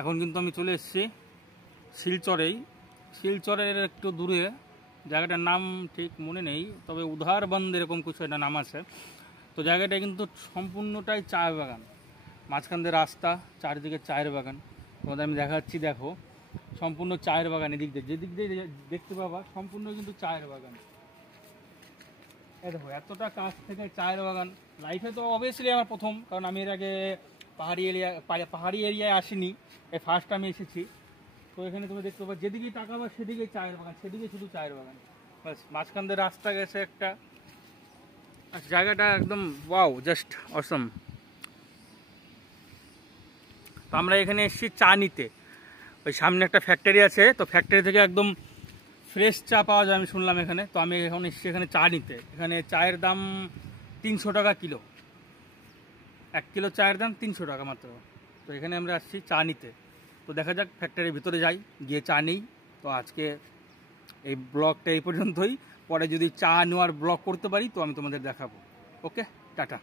এখন কিন্তু আমি চলে এসেছি শিলচরেই, শিলচরের একটু দূরে, জায়গাটার নাম ঠিক মনে নেই, তবে উধারবন্দ এরকম কিছু একটা নাম আছে। তো জায়গাটা কিন্তু সম্পূর্ণটাই চা বাগান, মাঝখান দিয়ে রাস্তা, চারিদিকে চায়ের বাগান। তোমাদের আমি দেখাচ্ছি, দেখো সম্পূর্ণ চায়ের বাগান। এদিক দিয়ে যেদিক দিয়ে দেখতে পাবা সম্পূর্ণ কিন্তু চায়ের বাগান। এই দেখো এতটা কাছ থেকে চায়ের বাগান, লাইফে তো অবভিয়াসলি আমার প্রথম, কারণ আমি এর আগে পাহাড়ি এরিয়ায় আসিনি, এই ফার্স্ট আমি এসেছি। তো এখানে তুমি দেখতে পাবে যেদিকেই তাকাবা সেদিকে চায়ের বাগান, সেদিকে শুধু চায়ের বাগান, বাস মাঝখান দিয়ে রাস্তা গেছে একটা। জায়গাটা একদম ওয়াও, জাস্ট অসম। তো আমরা এখানে এসেছি চা নিতে। ওই সামনে একটা ফ্যাক্টরি আছে, তো ফ্যাক্টরি থেকে একদম ফ্রেশ চা পাওয়া যায় আমি শুনলাম এখানে। তো আমি এখন এসেছি এখানে চা নিতে। এখানে চায়ের দাম 300 টাকা কিলো, 1 কিলো চায়ের দাম 300 টাকা মাত্র। তো এখানে আমরা আসছি চা নিতে। তো দেখা যাক ফ্যাক্টরির ভিতরে যাই, গিয়ে চা নিই। তো আজকে এই ব্লগটা এই পর্যন্তই, পরে যদি চা নেওয়ার ব্লগ করতে পারি তো আমি তোমাদের দেখাবো। ওকে, টাটা।